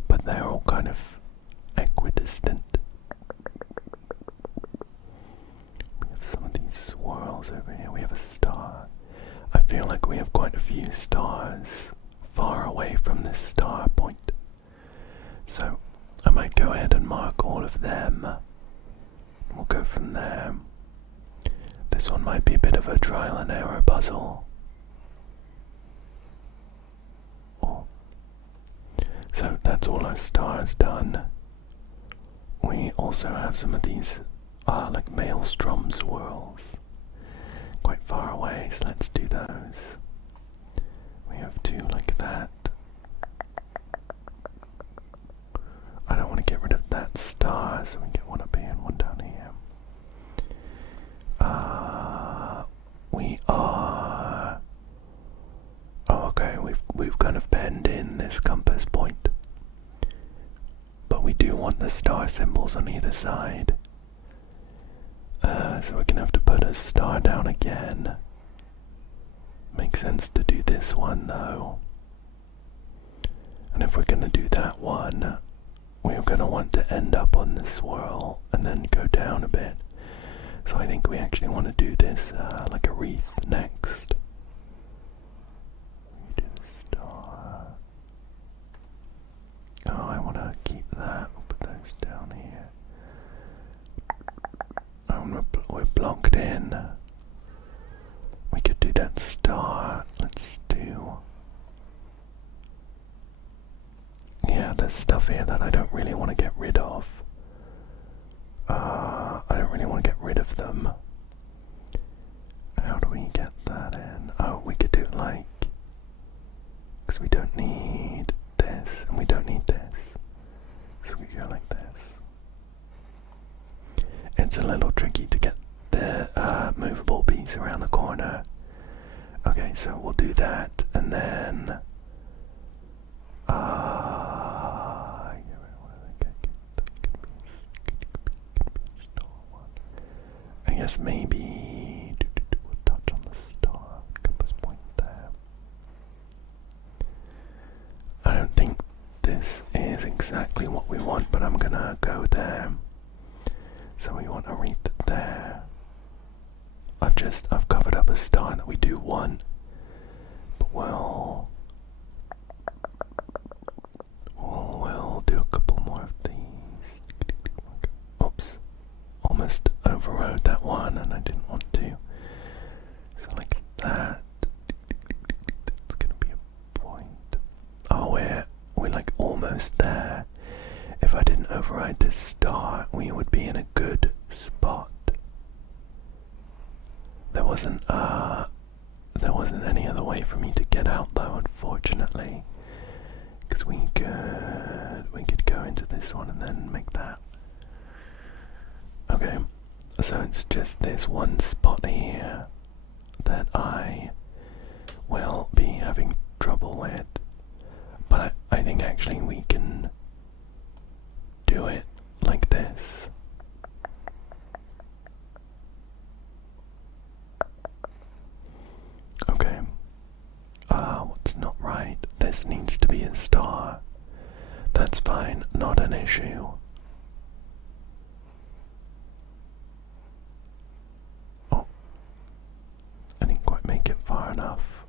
but they're all kind of equidistant. We have some of these swirls over here. We have a star. I feel like we have quite a few stars far away from this star point. So I might go ahead and mark all of them. We'll go from there. This one might be a bit of a trial and error puzzle. Oh. So that's all our stars done. We also have some of these like maelstrom swirls quite far away, so let's do those. We have two like that. I don't want to get rid of that star, so we get one up here and one down here. We are... Oh, okay, we've kind of penned in this compass point. But we do want the star symbols on either side. So we're gonna have to put a star down again. Makes sense to do this one though. And if we're gonna do that one, we're gonna want to end up on the swirl and then go down a bit. So I think we actually want to do this like a wreath next. We do the star. Oh, I want to keep that. We'll put those down here. We're blocked in. We could do that star. Let's do... Yeah, there's stuff here that I don't really want to get rid of. I don't really want to get rid of them. How do we get that in? Oh, we could do it like... Because we don't need this, and we don't need this. So we go like this. It's a little tricky to get the movable piece around the corner. Okay, so we'll do that, and then... I guess maybe we'll touch on the star, compass point there. I don't think this is exactly what we want, but I'm gonna go there. So we want a wreath there. I've covered up a star that we do want, but we'll do a couple more of these. Oops, almost overrode that one and I didn't want to. So like that. That's gonna be a point. Oh, we're like almost there. If I didn't override this star, we would be in a good spot. There wasn't any other way for me to get out though, unfortunately. Because we could go into this one and then make that. Okay, so it's just this one spot here that I will be having trouble with. But I think actually we can do it like this. Okay. What's not right? This needs to be a star. That's fine, not an issue. Oh. I didn't quite make it far enough.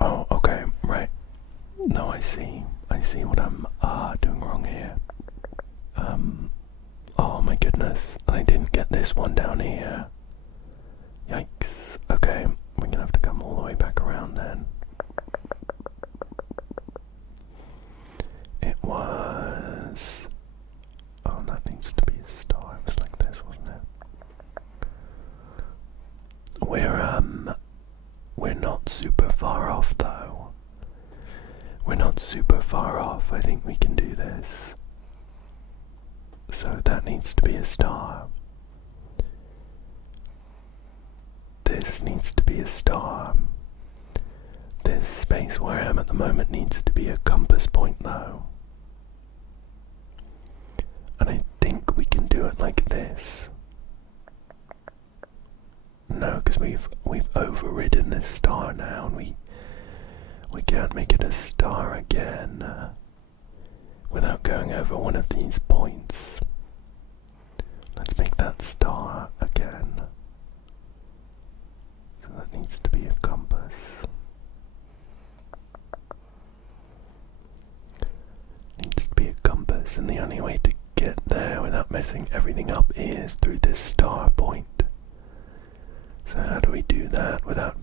Oh, okay, right. No, I see what I'm doing wrong here. Oh Oh my goodness, I didn't get this one down here. Yikes. Okay, we're gonna have to come all the way back around then. It was... Oh, that needs to be a star. It was like this, wasn't it? We're not super far off though. We're not super far off. I think we can do this. So that needs to be a star. This needs to be a star. This space where I am at the moment needs to be a compass point though. And I think we can do it like this. No, because we've overridden this star now, and we can't make it a star again without going over one of these points. Let's make that star again. So that needs to be a compass. Needs to be a compass, and the only way to get there without messing everything up is through this star point. So how do we do that without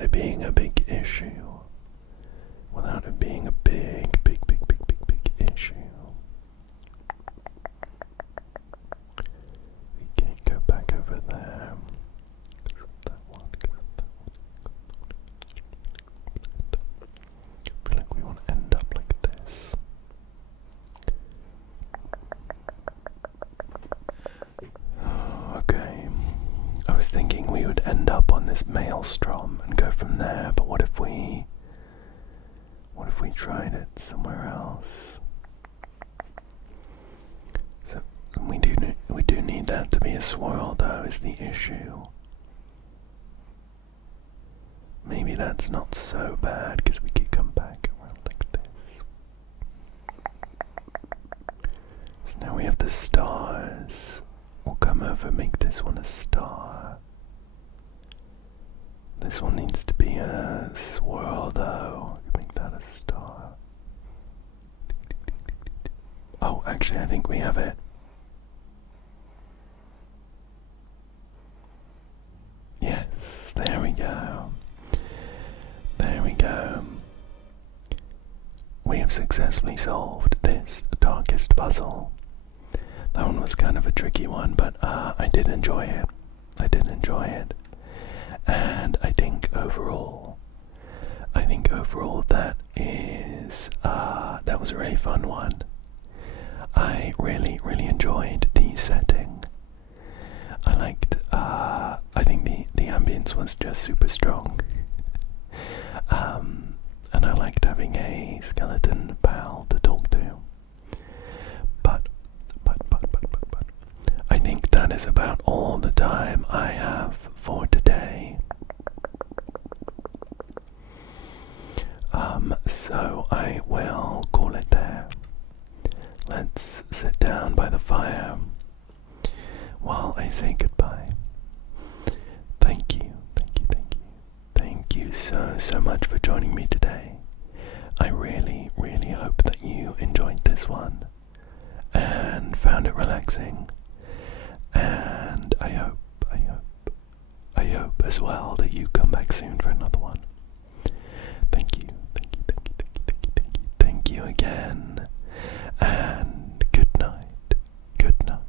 it being a big issue? Without it being a big issue. We can't go back over there. That one. I feel like we want to end up like this. Okay. I was thinking we would end up on this maelstrom and go from there, but what if we tried it somewhere else? So we do need that to be a swirl though, is the issue. Maybe that's not so bad because we could come back around like this. So now we have the stars. We'll come over, make this one a star. This one needs to be a swirl though. Make that a star. Oh, actually I think we have it. Yes, there we go. There we go. We have successfully solved this darkest puzzle. That one was kind of a tricky one, but I did enjoy it. And I think overall that is that was a really fun one. I really enjoyed the setting. I liked I think the ambience was just super strong. And I liked having a skeleton pal to talk to. But I think that is about all the time I have for today. So I will call it there. Let's sit down by the fire while I say goodbye. Thank you so much for joining me today. I really hope that you enjoyed this one and found it relaxing, and I hope as well that you come back soon for another one. Thank you again, and good night. Good night.